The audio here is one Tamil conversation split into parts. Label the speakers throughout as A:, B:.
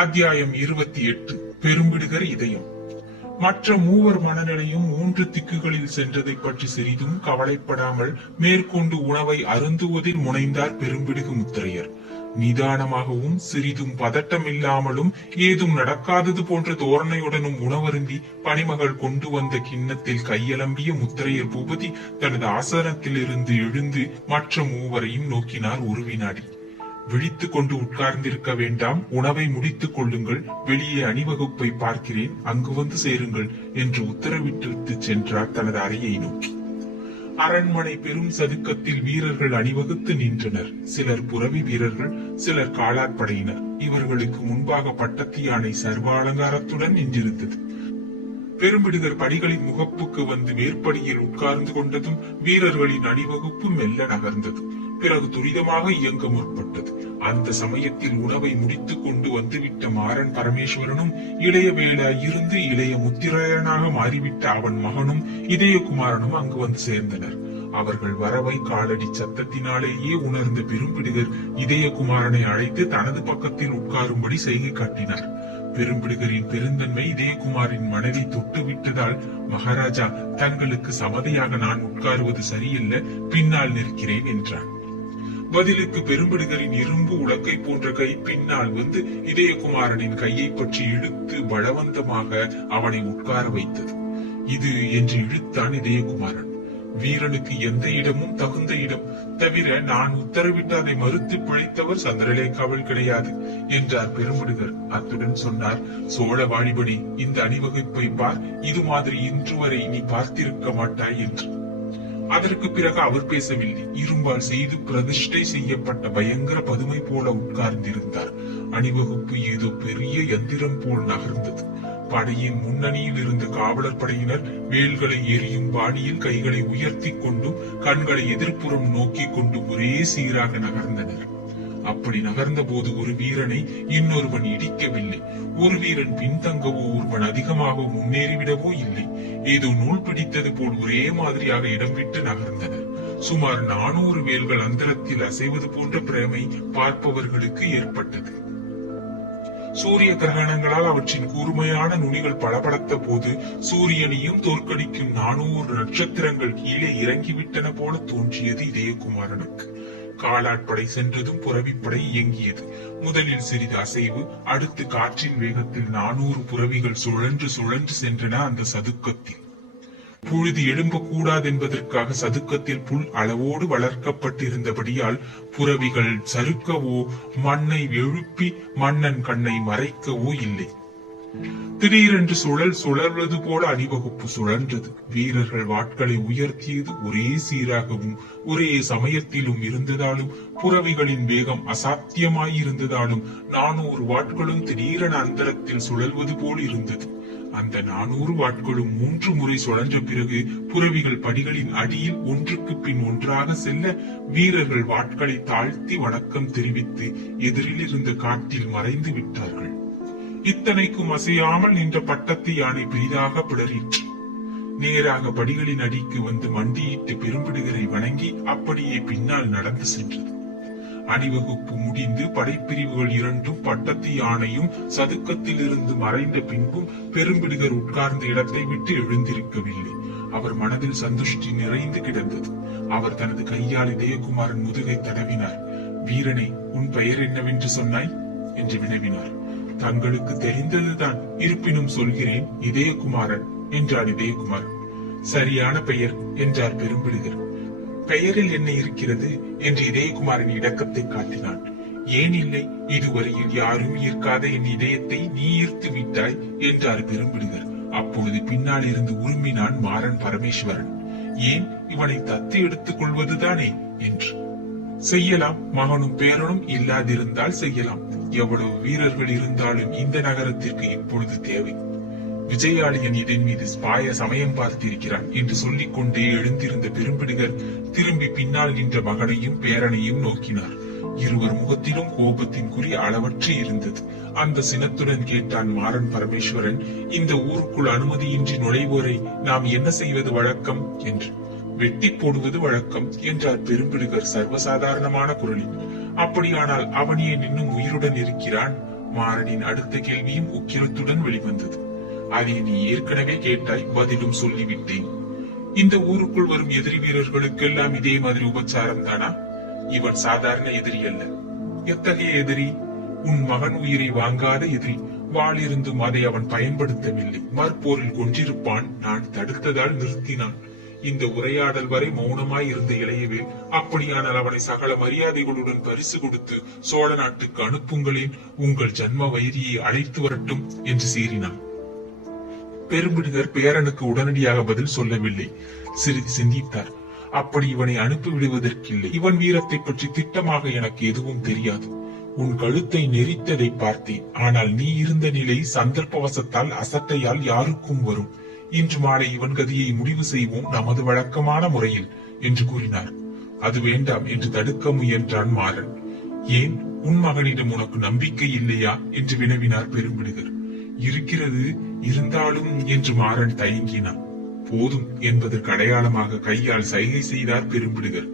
A: அத்தியாயம் இருபத்தி எட்டு. பெரும்பிடுகர் இதயம். மற்ற மூவர் மனநிலையும் மூன்று திக்குகளில் சென்றதை பற்றி சிறிதும் கவலைப்படாமல் மேற்கொண்டு உணவை அருந்துவதில் முனைந்தார் பெரும்பிடுகு முத்திரையர். நிதானமாகவும் சிறிதும் பதட்டமில்லாமலும் ஏதும் நடக்காதது போன்ற தோரணையுடனும் உணவருந்தி பணிமகள் கொண்டு வந்த கிண்ணத்தில் கையலம்பிய முத்திரையர் பூபதி தனது ஆசனத்திலிருந்து எழுந்து மற்ற மூவரையும் நோக்கினார் ஒரு வினாடி விழித்து கொண்டு உட்கார்ந்திருக்க வேண்டாம். உணவை முடித்துக் கொள்ளுங்கள். வெளியே அணிவகுப்பை பார்க்கிறேன். அங்கு வந்து சேருங்கள் என்று உத்தரவிட்டு சென்றார் தனது அறையை நோக்கி. அரண்மனை பெரும் சதுக்கத்தில் வீரர்கள் அணிவகுத்து நின்றனர். சிலர் புறவி வீரர்கள் சிலர் காலாட்படையினர். இவர்களுக்கு முன்பாக பட்டத்து யானை சர்வ அலங்காரத்துடன் நின்றிருந்தது. பெரும்பிடுகர் படிகளின் முகப்புக்கு வந்து மேற்படியில் உட்கார்ந்து கொண்டதும் வீரர்களின் அணிவகுப்பு மெல்ல நகர்ந்தது. பிறகு துரிதமாக இயங்க முற்பட்டது. அந்த சமயத்தில் உணவை முடித்துக் கொண்டு வந்துவிட்ட மாறன் பரமேஸ்வரனும் இளைய வேலாய் இருந்து இளைய முத்திரையனாக மாறிவிட்ட அவன் மகனும் இதயகுமாரனும் அங்கு வந்து சேர்ந்தனர். அவர்கள் வரவை காலடி சத்தத்தினாலேயே உணர்ந்த பெரும்பிடுகர் இதயகுமாரனை அழைத்து தனது பக்கத்தில் உட்காரும்படி செய்கை காட்டினார். பெரும்பிடுகரின் பெருந்தன்மை இதயகுமாரின் மனதை தொட்டு விட்டதால் மகாராஜா தங்களுக்கு சமதையாக நான் உட்காருவது சரியில்லை பின்னால் நிற்கிறேன் என்றான். பதிலுக்கு பெரும்படுகளின் இரும்பு உலக்கை போன்ற கை பின்னால் வந்து இதயகுமாரனின் கையை பற்றி இழுத்து பலவந்தமாக அவனை உட்கார வைத்தது. இது என்று இழுத்தான் இதயகுமாரன். வீரனுக்கு எந்த இடமும் தகுந்த இடம். தவிர நான் உத்தரவிட்டு அதை மறுத்து பிழைத்தவர் சந்திரலேகாவில் கிடையாது என்றார் பெருமுடுகர் அத்துடன் சொன்னார் சோழ வாணிபடி இந்த அணிவகுப்பை பார். இது மாதிரி இன்று வரை நீ பார்த்திருக்க மாட்டாய் என்று. அதற்கு பிறகு அவர் பேசவில்லை. இரும்பால் செய்து பிரதிஷ்டை செய்யப்பட்ட பயங்கர பதுமை போல உட்கார்ந்திருந்தார். அணிவகுப்பு ஏதோ பெரிய எந்திரம் போல் நகர்ந்தது. படையின் முன்னணியில் இருந்த காவலர் படையினர் வேல்களை எரியும் பாணியில் கைகளை உயர்த்தி கொண்டும் கண்களை எதிர்ப்புறம் நோக்கி கொண்டு ஒரே சீராக நகர்ந்தனர். அப்படி நகர்ந்த போது ஒரு வீரனை இன்னொருவன் இடிக்கவில்லை. ஒரு வீரன் பின்தங்கவோ ஒருவன் அதிகமாக முன்னேறிவிடவோ இல்லை. ஏதோ நூல் பிடித்தது போல் ஒரே மாதிரியாக இடம் விட்டு நகர்ந்தனர் சுமார் நானூறு வேல்கள் அந்தரத்தில் அசைவது போன்ற பிரமை பார்ப்பவர்களுக்கு ஏற்பட்டது. சூரிய கிரகணங்களால் அவற்றின் கூர்மையான நுனிகள் பளபளத்த போது சூரியனையும் தோற்கடிக்கும் நானூறு நட்சத்திரங்கள் கீழே இறங்கிவிட்டன போல தோன்றியது இதயகுமாரனுக்கு. காலாட்படை சென்றதும் புறவிப்படை இயங்கியது. முதலில் சிறிது அசைவு அடுத்து காற்றின் வேகத்தில் நானூறு புறவிகள் சுழன்று சுழன்று சென்றன அந்த சதுக்கத்தில். புழுதி எழும்பக்கூடாது என்பதற்காக சதுக்கத்தில் புல் அளவோடு வளர்க்கப்பட்டிருந்தபடியால் புறவிகள் சறுக்கவோ மண்ணை எழுப்பி மன்னன் கண்ணை மறைக்கவோ இல்லை. திடீரென்று சுழல் சுழல்வது போல அணிவகுப்பு சுழன்றது. வீரர்கள் வாட்களை உயர்த்தியது ஒரே சீராகவும் ஒரே சமயத்திலும் இருந்ததாலும் புறவிகளின் வேகம் அசாத்தியமாயிருந்ததாலும் நானூறு வாட்களும் திடீரென அந்தரத்தில் சுழல்வது போல் இருந்தது. அந்த நானூறு வாட்களும் மூன்று முறை சுழன்ற பிறகு புறவிகள் படிகளின் அடியில் ஒன்றுக்கு பின் ஒன்றாக செல்ல வீரர்கள் வாட்களை தாழ்த்தி வணக்கம் தெரிவித்து எதிரில் இருந்த காட்டில் மறைந்து விட்டார்கள். இத்தனைக்கும் அசையாமல் நின்ற பட்டத்து யானை பெரிதாக பிளறிற்று. நேராக படிகளின் அடிக்கு வந்து மண்டியிட்டு பெரும்பிடுகரை வணங்கி அப்படியே பின்னால் நடந்து சென்றது. அணிவகுப்பு முடிந்து படைப்பிரிவுகள் இரண்டும் பட்டத்து யானையும் சதுக்கத்தில் இருந்து மறைந்த பின்பும் பெரும்பிடுகர் உட்கார்ந்த இடத்தை விட்டு எழுந்திருக்கவில்லை. அவர் மனதில் சந்துஷ்டி நிறைந்து கிடந்தது. அவர் தனது கையால் இதயகுமாரன் முதுகை தடவினார். வீரனை உன் பெயர் என்னவென்று சொன்னாய்? என்று வினவினார். தங்களுக்கு தெரிந்ததுதான். இருப்பினும் சொல்கிறேன் இதயகுமாரன் என்றார் இதயகுமாரன் சரியான பெயர் என்றார் பெரும்பிடுகர். பெயரில் என்ன இருக்கிறது? என்று இதயகுமாரின் இடக்கத்தை காட்டினான். ஏன் இல்லை? இதுவரையில் யாரும் ஈர்க்காத என் இதயத்தை நீ ஈர்த்து விட்டாய் என்றார் பெரும்பிடுகர். அப்பொழுது பின்னால் இருந்து உருமினான் மாறன் பரமேஸ்வரன். ஏன்? இவனை தத்து எடுத்துக் கொள்வதுதானே என்று. செய்யலாம் மகனும் பேரனும் இல்லாதிருந்தால் செய்யலாம். எவ்வளவு வீரர்கள் இருந்தாலும் இந்த நகரத்திற்கு இப்பொழுது தேவை. விஜயாலயன் இதன் மீது பாய சமயம் பார்த்திருக்கிறான் என்று சொல்லிக் கொண்டே எழுந்திருந்த பெரும்பிடுகர் திரும்பி பின்னால் நின்ற மகனையும் பேரனையும் நோக்கினார். இருவர் முகத்திலும் கோபத்தின் குறி அளவற்று இருந்தது. அந்த சினத்துடன் கேட்டான் மாறன் பரமேஸ்வரன் இந்த ஊருக்குள் அனுமதியின்றி நுழைவோரை நாம் என்ன செய்வது வழக்கம்? என்று. வெட்டி போடுவது வழக்கம் என்றார் பெரும்பிடுகர் சர்வசாதாரணமான குரலில். அப்படியானால் அவன் ஏன் இன்னும் உயிருடன் இருக்கிறான். மாறனின் அடுத்த கேள்வியும் உக்கிரத்துடன் வெளிவந்தது. அதை நீ ஏற்கனவே கேட்டாய் பதிலும் சொல்லிவிட்டேன். இந்த ஊருக்குள் வரும் எதிரி வீரர்களுக்கெல்லாம் இதே மாதிரி உபச்சாரம் தானா? இவன் சாதாரண எதிரி அல்ல. எத்தகைய எதிரி? உன் மகன் உயிரை வாங்காத எதிரி. வாளிருந்தும் அதை அவன் பயன்படுத்தவில்லை. மற்போரில் கொன்றிருப்பான். நான் தடுத்ததால் நிறுத்தினான். இந்த உரையாடல் வரை மௌனமாய் இருந்த இளையவேல் அப்படியானால் அவனை சகல மரியாதைகளுடன் பரிசு கொடுத்து சோழ நாட்டுக்கு அனுப்புங்களேன் உங்கள் ஜன்ம வைரியை அழைத்து வரட்டும் என்று சீறினான். பெரும்பிடுகர் பேரனுக்கு உடனடியாக பதில் சொல்லவில்லை. சிறிது சிந்தித்தார். அப்படி இவனை அனுப்பி விடுவதற்கில்லை. இவன் வீரத்தை பற்றி திட்டமாக எனக்கு எதுவும் தெரியாது. உன் கழுத்தை நெறித்ததை பார்த்தேன். ஆனால் நீ இருந்த நிலை சந்தர்ப்பவசத்தால் அசட்டையால் யாருக்கும் வரும். இன்று மாலை இவன் கதியை முடிவு செய்வோம் நமது வழக்கமான முறையில் என்று கூறினார். அது வேண்டாம் என்று தடுக்க முயன்றான் மாறன். ஏன்? உன் மகனிடம் உனக்கு நம்பிக்கை இல்லையா? என்று வினவினார் பெரும்பிடுகர். இருக்கிறது இருந்தாலும் என்று மாறன் தயங்கினான். போதும் என்பதற்கு அடையாளமாக கையால் சைகை செய்தார் பெரும்பிடுகர்.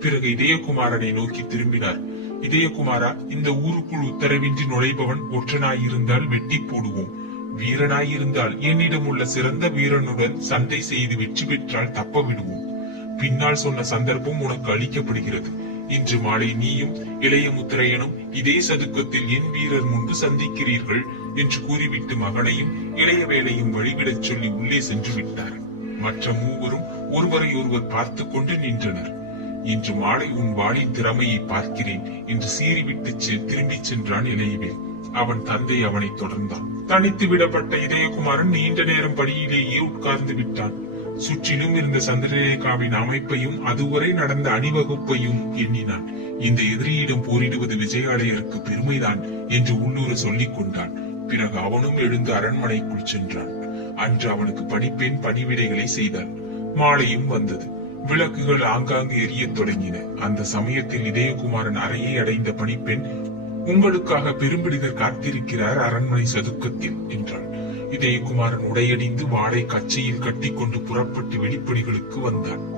A: பிறகு இதயகுமாரனை நோக்கி திரும்பினார். இதயகுமாரா இந்த ஊருக்குள் உத்தரவின்றி நுழைபவன் ஒற்றனாயிருந்தால் வெட்டி போடுவோம். வீரனாயிருந்தால் என்னிடம் உள்ள சிறந்த வீரனுடன் சண்டை செய்து வெற்றி பெற்றால் தப்ப விடுவோம். பின்னால் சொன்ன சந்தர்ப்பம் உனக்கு அளிக்கப்படுகிறது. இன்று மாலை நீயும் இளைய முத்திரையனும் இதே சதுக்கத்தில் என் வீரர் முன்பு சந்திக்கிறீர்கள் என்று கூறிவிட்டு மகனையும் இளைய வேலையும் வழிவிடச் சொல்லி உள்ளே சென்று விட்டார். மற்ற மூவரும் ஒருவரை ஒருவர் பார்த்து கொண்டு நின்றனர். இன்று மாலை உன் வாளின் திறமையை பார்க்கிறேன் என்று சீறிவிட்டு திரும்பிச் சென்றான் இளையவேல். அவன் தந்தை அவனை தொடர்ந்தான். தனித்து விடப்பட்ட இதயகுமாரன் நீண்ட நேரம் படியிலேயே உட்கார்ந்து விட்டான். சுற்றிலும் இருந்த சந்திரரேகாவின் அமைப்பையும் அதுவரை நடந்த அணிவகுப்பையும் எண்ணினான். இந்த எதிரியிடம் போரிடுவது விஜயாலயருக்கு பெருமைதான் என்று உள்ளூர சொல்லிக் கொண்டான். பிறகு அவனும் எழுந்து அரண்மனைக்குள் சென்றான். அன்று அவனுக்கு படிப்பெண் பணிவிடைகளை செய்தான். மாலையும் வந்தது. விளக்குகள் ஆங்காங்கு எரியத் தொடங்கின. அந்த சமயத்தில் இதயகுமாரன் அறையை அடைந்த பணிப்பெண் உங்களுக்காக பெரும்பிடிதர் காத்திருக்கிறார் அரண்மனை சதுக்கத்தில் என்றாள். இதயகுமாரன் உடையடிந்து வாடை கச்சையில் கட்டிக்கொண்டு புறப்பட்டு வெளிப்படிகளுக்கு வந்தான்.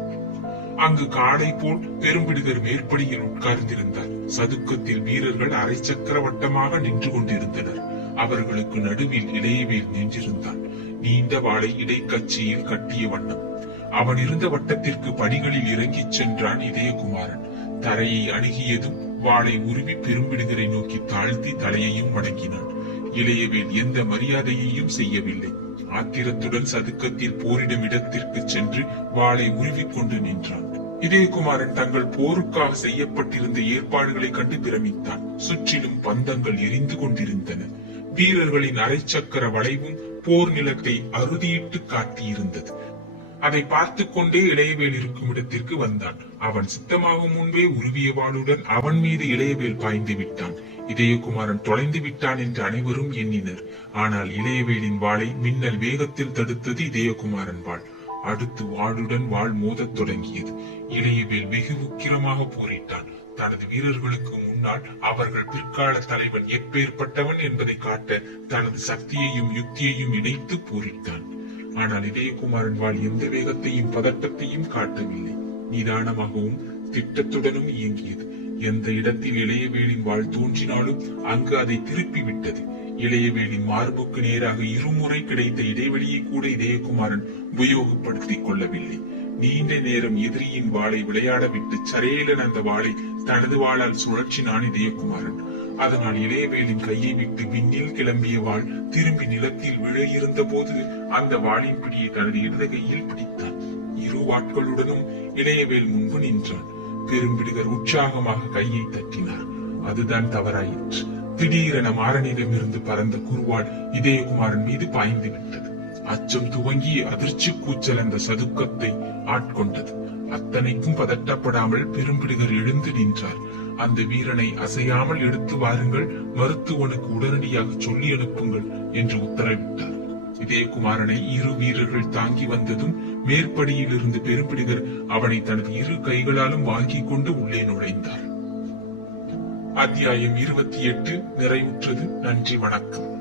A: அங்கு காடை போல் பெரும்பிடுகர் மேற்படியில் உட்கார்ந்திருந்தார். சதுக்கத்தில் வீரர்கள் அரை சக்கர வட்டமாக நின்று கொண்டிருந்தனர். அவர்களுக்கு நடுவில் இளையவேல் நின்றிருந்தான். நீண்ட வாளை இடைக்கச்சியில் கட்டிய வண்ணம். அவன் இருந்த வட்டத்திற்கு படிகளில் இறங்கிச் சென்றான் இதயகுமாரன் தரையை அணுகியதும் வாளை உருவி பெரும்பிடுகரை நோக்கி தாழ்த்தி தலையையும் வணங்கினான். இளையவேல் எந்த மரியாதையையும் செய்யவில்லை. ஆத்திரத்துடன் சதுக்கத்தில் போரிடும் இடத்திற்கு சென்று வாளை உருவி கொண்டு நின்றான். இதயகுமாரன் தங்கள் போருக்காக செய்யப்பட்டிருந்த ஏற்பாடுகளை கண்டு பிரமித்தான். சுற்றிலும் பந்தங்கள் எரிந்து கொண்டிருந்தன. வீரர்களின் அரைச்சக்கர வளைவும் போர் நிலத்தை அறுதியிட்டு காட்டியிருந்தது. அதை பார்த்து கொண்டே இளையவேல் இருக்கும் இடத்திற்கு வந்தான். அவன் சித்தமாகும் முன்பே உருவிய வாளுடன் அவன் மீது இளையவேல் பாய்ந்து விட்டான். இதயகுமாரன் தொலைந்து விட்டான் என்று அனைவரும் எண்ணினர். ஆனால் இளையவேலின் வாளை மின்னல் வேகத்தில் தடுத்தது இதயகுமாரன் வாள். அடுத்து வாளுடன் வாள் மோதத் தொடங்கியது. இளையவேல் வெகு உக்கிரமாக போரிட்டான். தனது வீரர்களுக்கு முன்னால் அவர்கள் பிற்கால தலைவன் எப்பேற்பட்டவன் என்பதை காட்ட தனது சக்தியையும் யுக்தியையும் இணைத்து போரிட்டான். ஆனால் இதயகுமாரன் வாழ் எந்த வேகத்தையும் பதட்டத்தையும் காட்டவில்லை. நிதானமாகவும் திட்டத்துடனும் இயங்கியது. எந்த இடத்தில் இளையவேலின் வாழ் தோன்றினாலும் அங்கு அதை திருப்பி விட்டது இளையவேலின் மார்புக்கு நேராக இருமுறை கிடைத்த இடைவெளியை கூட இதயகுமாரன் உபயோகப்படுத்திக் கொள்ளவில்லை. நீண்ட நேரம் எதிரியின் வாளை விளையாட விட்டு சரையலன் அந்த வாளை தனது வாளால் சுழற்சினான் இதயகுமாரன் அதனால் இளையவேலின் கையை விட்டு விண்ணில் கிளம்பிய வாள் திரும்பி நிலத்தில் விழ இருந்த போது அந்த வாளின் பிடியை தனது இடது கையில் பிடித்தான். இரு வாட்களுடனும் இளையவேல் முன்பு நின்றான். பெரும்பிடுகர் உற்சாகமாக கையை தட்டினார். அதுதான் தவறாயிற்று. திடீரென மாறனிடமிருந்து பறந்த குருவாள் இதயகுமாரன் மீது பாய்ந்து விட்டது. அச்சம் துவங்கி அதிர்ச்சி கூச்சல் அந்த சதுக்கத்தை ஆட்கொண்டது. அத்தனைக்கும் பதட்டப்படாமல் பெரும்பிடுகர் எழுந்து நின்றார். அந்த வீரனை அசையாமல் எடுத்து வாருங்கள் மருத்துவனுக்கு உடனடியாக சொல்லி அனுப்புங்கள் என்று உத்தரவிட்டார். இதயகுமாரனை இரு வீரர்கள் தாங்கி வந்ததும் மேற்படியில் இருந்து பெரும்பிடுகர் அவனை தனது இரு கைகளாலும் வாங்கிக் கொண்டு உள்ளே நுழைந்தார். அத்தியாயம் இருபத்தி எட்டு நிறைவுற்றது. நன்றி வணக்கம்.